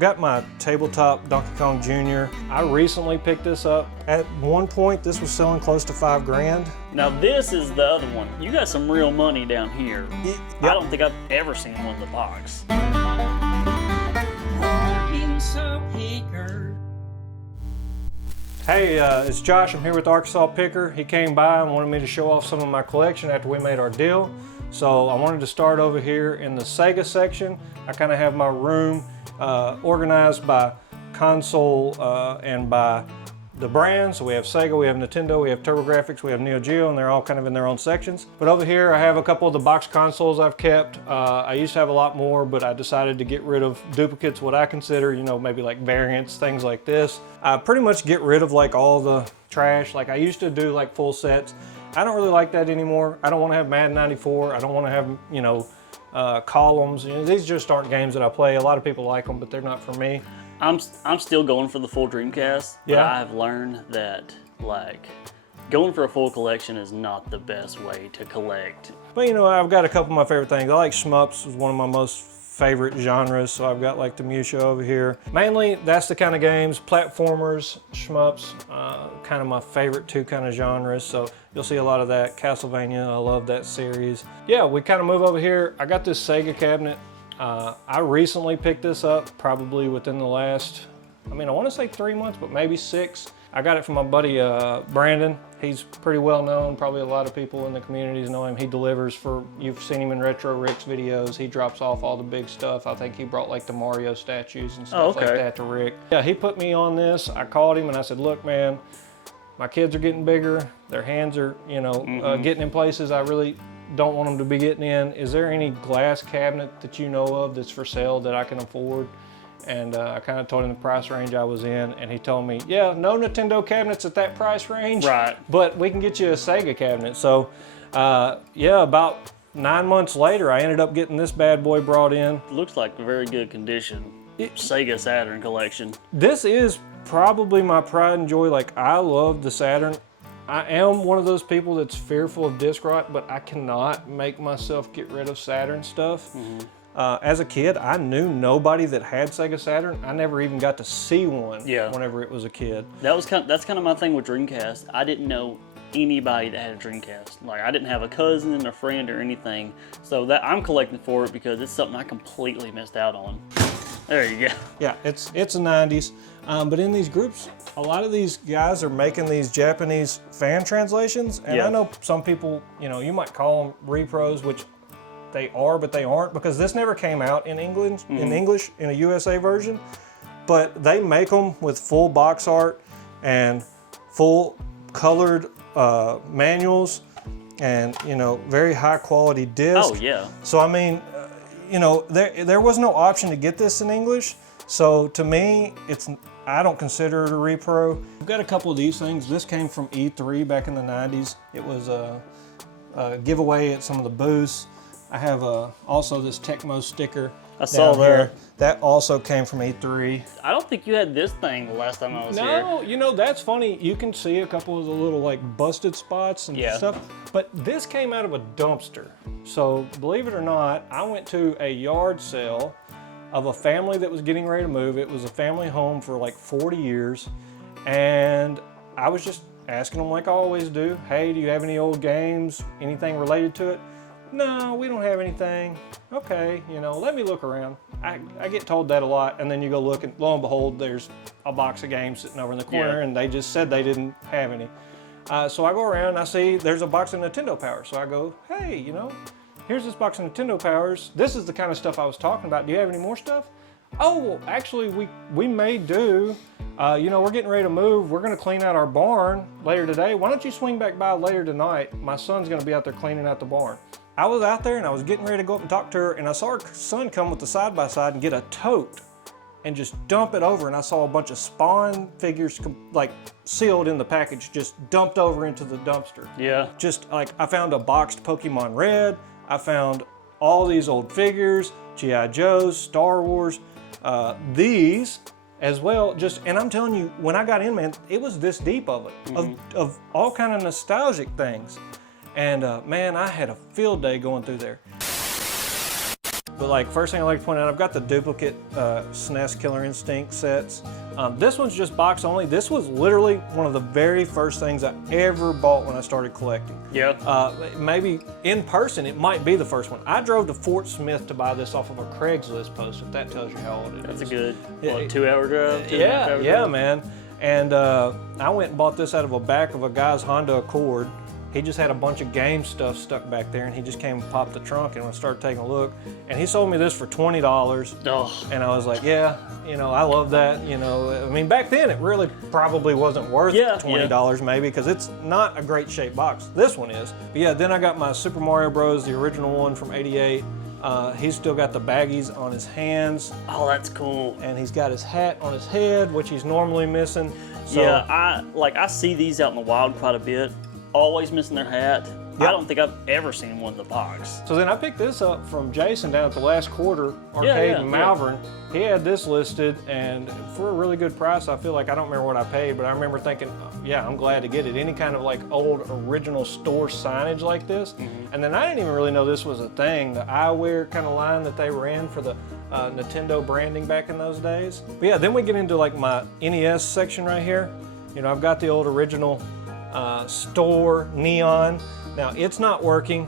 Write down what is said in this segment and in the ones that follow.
got my tabletop Donkey Kong Jr. I recently picked this up. At one point, this was selling close to $5 grand. Now this is the other one. You got some real money down here. I don't think I've ever seen one in the box. Hey, it's Josh. I'm here with Arkansas Picker. He came by and wanted me to show off some of my collection after we made our deal. So I wanted to start over here in the Sega section. I kind of have my room organized by console and by the brands. So we have Sega, we have Nintendo, we have TurboGrafx, we have Neo Geo, and they're all kind of in their own sections. But over here I have a couple of the box consoles I've kept. I used to have a lot more, but I decided to get rid of duplicates, what I consider, you know, maybe like variants, things like this. I pretty much get rid of like all the trash. Like I used to do like full sets. I don't really like that anymore. I don't want to have Madden 94. I don't want to have, you know, columns. You know, these just aren't games that I play. A lot of people like them, but they're not for me. I'm still going for the full Dreamcast, but yeah. I've learned that like going for a full collection is not the best way to collect. But you know, I've got a couple of my favorite things. I like shmups, is one of my most favorite genres, so I've got like the Musha over here. Mainly, that's the kind of games, platformers, shmups, kind of my favorite two kind of genres, so you'll see a lot of that. Castlevania, I love that series. Yeah, we kind of move over here. I got this Sega cabinet. I recently picked this up, probably within the last, I want to say 3 months, but maybe 6. I got it from my buddy Brandon. He's pretty well known. Probably a lot of people in the communities know him. He delivers for, you've seen him in Retro Rick's videos. He drops off all the big stuff. I think he brought like the Mario statues and stuff like that to Rick. Yeah, he put me on this. I called him and I said, look, man, my kids are getting bigger. Their hands are, you know, getting in places I really don't want them to be getting in. Is there any glass cabinet that you know of that's for sale that I can afford? And I kind of told him the price range I was in, and he told me, yeah, no Nintendo cabinets at that price range, right? But we can get you a Sega cabinet. So yeah, about 9 months later, I ended up getting this bad boy brought in. Looks like a very good condition. Sega Saturn collection. This is probably my pride and joy. Like, I love the Saturn. I am one of those people that's fearful of disc rot, but I cannot make myself get rid of Saturn stuff. As a kid, I knew nobody that had Sega Saturn. I never even got to see one whenever it was a kid. That's kind of my thing with Dreamcast. I didn't know anybody that had a Dreamcast. Like, I didn't have a cousin, a friend, or anything. So that I'm collecting for it because it's something I completely missed out on. There you go. Yeah, it's the 90s. But in these groups, a lot of these guys are making these Japanese fan translations. And I know some people, you know, you might call them repros, which they are, but they aren't, because this never came out in English, in a USA version. But they make them with full box art and full colored manuals and, you know, very high quality discs. Oh, yeah. So, you know, there was no option to get this in English. So to me, I don't consider it a repro. I've got a couple of these things. This came from E3 back in the 90s. It was a giveaway at some of the booths. I have also this Tecmo sticker. I saw there. That also came from E3. I don't think you had this thing the last time I was here. No, you know, that's funny. You can see a couple of the little like busted spots and stuff. But this came out of a dumpster. So believe it or not, I went to a yard sale of a family that was getting ready to move. It was a family home for like 40 years. And I was just asking them like I always do. Hey, do you have any old games? Anything related to it? No, we don't have anything. Okay, you know, let me look around. I get told that a lot, and then you go look, and lo and behold, there's a box of games sitting over in the corner, and they just said they didn't have any. So I go around, and I see there's a box of Nintendo Power. So I go, hey, you know, here's this box of Nintendo Powers. This is the kind of stuff I was talking about. Do you have any more stuff? Oh, well, actually, we may do. You know, we're getting ready to move. We're going to clean out our barn later today. Why don't you swing back by later tonight? My son's going to be out there cleaning out the barn. I was out there and I was getting ready to go up and talk to her, and I saw her son come with the side-by-side and get a tote and just dump it over, and I saw a bunch of Spawn figures like sealed in the package just dumped over into the dumpster. Yeah. Just like, I found a boxed Pokemon Red. I found all these old figures, G.I. Joes, Star Wars, these as well. Just, and I'm telling you, when I got in, man, it was this deep of it, of all kind of nostalgic things. And man, I had a field day going through there. But like, first thing I'd like to point out, I've got the duplicate SNES Killer Instinct sets. This one's just box only. This was literally one of the very first things I ever bought when I started collecting. Yeah. Maybe in person, it might be the first one. I drove to Fort Smith to buy this off of a Craigslist post, if that tells you how old it is. That's a good, what, 2-hour drive? Yeah, man. And I went and bought this out of a back of a guy's Honda Accord. He just had a bunch of game stuff stuck back there, and he just came and popped the trunk, and I started taking a look, and he sold me this for $20. Oh. And I was like, yeah, you know, I love that. You know, I mean, back then it really probably wasn't worth $20 maybe, because it's not a great shaped box. This one is. But yeah, then I got my Super Mario Bros., the original one from '88. He's still got the baggies on his hands. Oh, that's cool. And he's got his hat on his head, which he's normally missing. So, yeah, I see these out in the wild quite a bit. Always missing their hat. Yep. I don't think I've ever seen one in the box. So then I picked this up from Jason down at the Last Quarter Arcade in Malvern. He had this listed, and for a really good price. I feel like, I don't remember what I paid, but I remember thinking, yeah, I'm glad to get it. Any kind of like old original store signage like this. And then I didn't even really know this was a thing, the eyewear kind of line that they were in for the Nintendo branding back in those days. But yeah, then we get into like my NES section right here. You know, I've got the old original store neon. Now it's not working.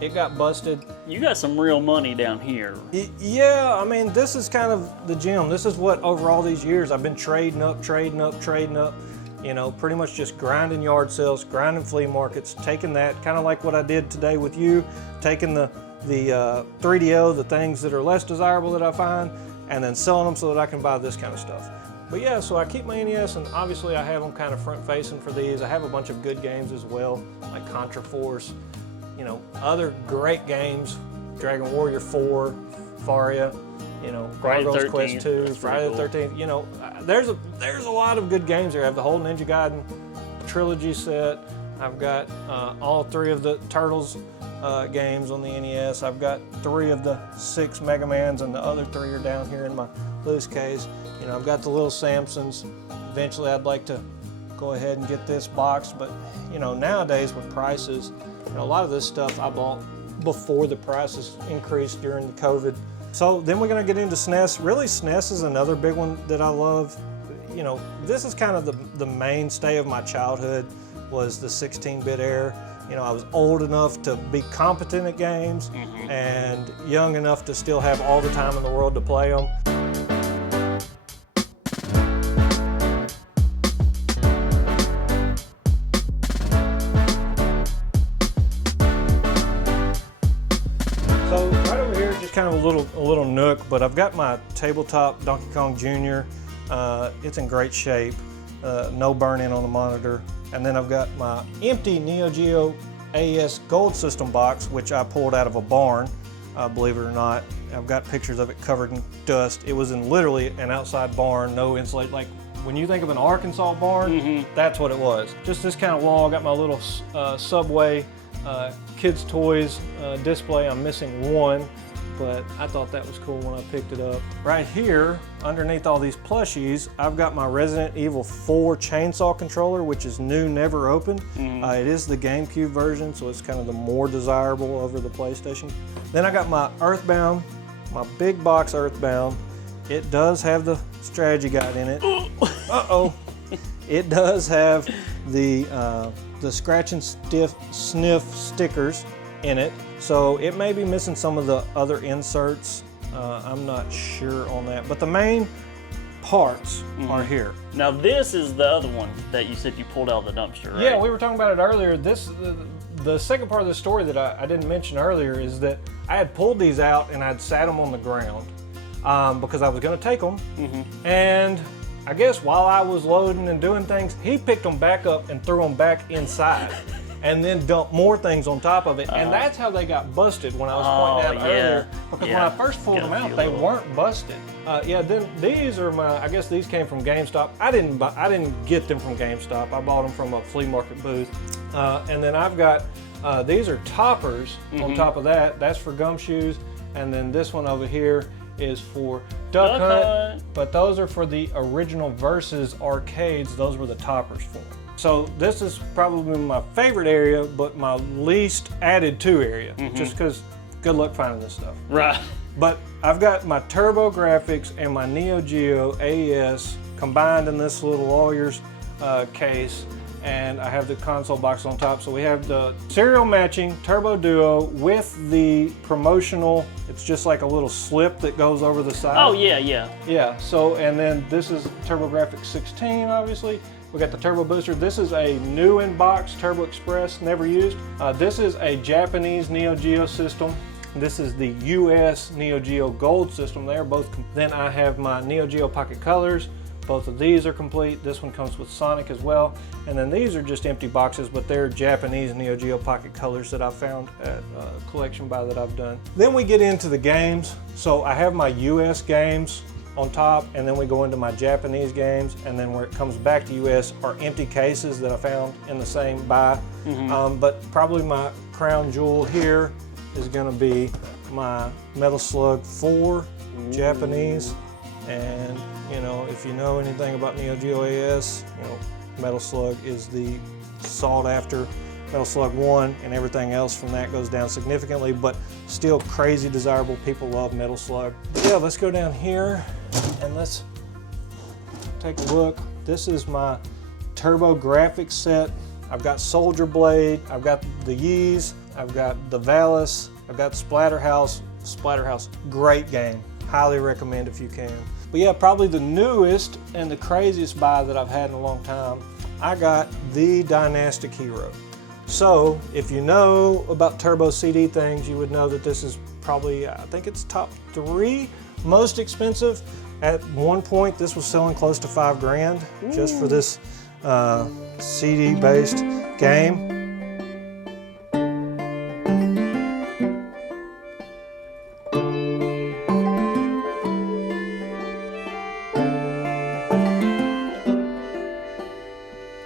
It got busted. You got some real money down here. Yeah, I mean, this is kind of the gem. This is what, over all these years, I've been trading up. You know, pretty much just grinding yard sales, grinding flea markets, taking that, kind of like what I did today with you, taking the 3DO, the things that are less desirable that I find, and then selling them so that I can buy this kind of stuff. But yeah, so I keep my NES, and obviously I have them kind of front facing for these. I have a bunch of good games as well, like Contra Force, you know, other great games, Dragon Warrior 4, Faria, you know, Gargoyle's Quest 2, Friday the 13th, you know, there's a lot of good games there. I have the whole Ninja Gaiden trilogy set. I've got all 3 of the Turtles games on the NES. I've got 3 of the 6 Mega Mans, and the other 3 are down here in my loose case. You know, I've got the little Samsons. Eventually I'd like to go ahead and get this box, but you know, nowadays with prices, you know, a lot of this stuff I bought before the prices increased during the COVID. So then we're gonna get into SNES. Really, SNES is another big one that I love. You know, this is kind of the mainstay of my childhood, was the 16-bit era. You know, I was old enough to be competent at games and young enough to still have all the time in the world to play them. So right over here, just kind of a little nook, but I've got my tabletop Donkey Kong Jr. It's in great shape, no burn-in on the monitor. And then I've got my empty Neo Geo AES Gold System box, which I pulled out of a barn, believe it or not. I've got pictures of it covered in dust. It was in literally an outside barn, no insulate. Like when you think of an Arkansas barn, that's what it was. Just this kind of wall. I got my little Subway kids' toys display. I'm missing one, but I thought that was cool when I picked it up. Right here, underneath all these plushies, I've got my Resident Evil 4 chainsaw controller, which is new, never opened. It is the GameCube version, so it's kind of the more desirable over the PlayStation. Then I got my Earthbound, my big box Earthbound. It does have the strategy guide in it. Uh-oh. It does have the scratch and sniff stickers in it. So it may be missing some of the other inserts. I'm not sure on that, but the main parts are here. Now this is the other one that you said you pulled out of the dumpster, right? Yeah, we were talking about it earlier. The second part of the story that I didn't mention earlier is that I had pulled these out and I'd sat them on the ground because I was gonna take them. And I guess while I was loading and doing things, he picked them back up and threw them back inside. And then dump more things on top of it. And that's how they got busted when I was pointing out earlier. Because when I first pulled them out, they weren't busted. Yeah, then these are my, I guess these came from GameStop. I didn't get them from GameStop. I bought them from a flea market booth. And then I've got, these are toppers on top of that. That's for gumshoes. And then this one over here is for Duck Hunt. But those are for the original Versus arcades. Those were the toppers for them. So this is probably my favorite area, but my least added to area, just because good luck finding this stuff. Right. But I've got my TurboGrafx and my Neo Geo AES combined in this little lawyer's case, and I have the console box on top. So we have the serial matching Turbo Duo with the promotional, it's just like a little slip that goes over the side. Oh yeah, yeah. Yeah, so, and then this is TurboGrafx 16, obviously. We got the Turbo Booster. This is a new in-box Turbo Express, never used. This is a Japanese Neo Geo system. This is the US Neo Geo Gold system. They are both. Then I have my Neo Geo Pocket Colors. Both of these are complete. This one comes with Sonic as well. And then these are just empty boxes, but they're Japanese Neo Geo Pocket Colors that I found at a collection buy that I've done. Then we get into the games. So I have my US games on top, and then we go into my Japanese games, and then where it comes back to US are empty cases that I found in the same buy. But probably my crown jewel here is gonna be my Metal Slug 4 Japanese. And you know, if you know anything about Neo Geo AS, you know, Metal Slug is the sought after. Metal Slug 1 and everything else from that goes down significantly, but still crazy desirable. People love Metal Slug. But yeah, let's go down here and let's take a look. This is my TurboGrafx set. I've got Soldier Blade, I've got the Yeez, I've got the Valis, I've got Splatterhouse. Splatterhouse, great game. Highly recommend if you can. But yeah, probably the newest and the craziest buy that I've had in a long time, I got the Dynastic Hero. So if you know about Turbo CD things, you would know that this is probably, I think it's top 3 most expensive. At one point, this was selling close to $5 grand just for this CD-based game.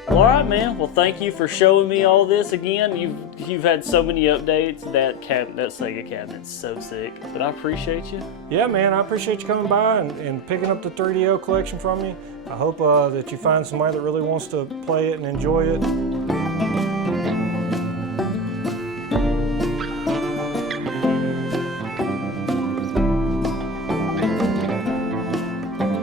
All right, man. Well, thank you for showing me all this again. You've had so many updates. That Sega cabinet's so sick. But I appreciate you. Yeah, man. I appreciate you coming by and picking up the 3DO collection from me. I hope that you find somebody that really wants to play it and enjoy it.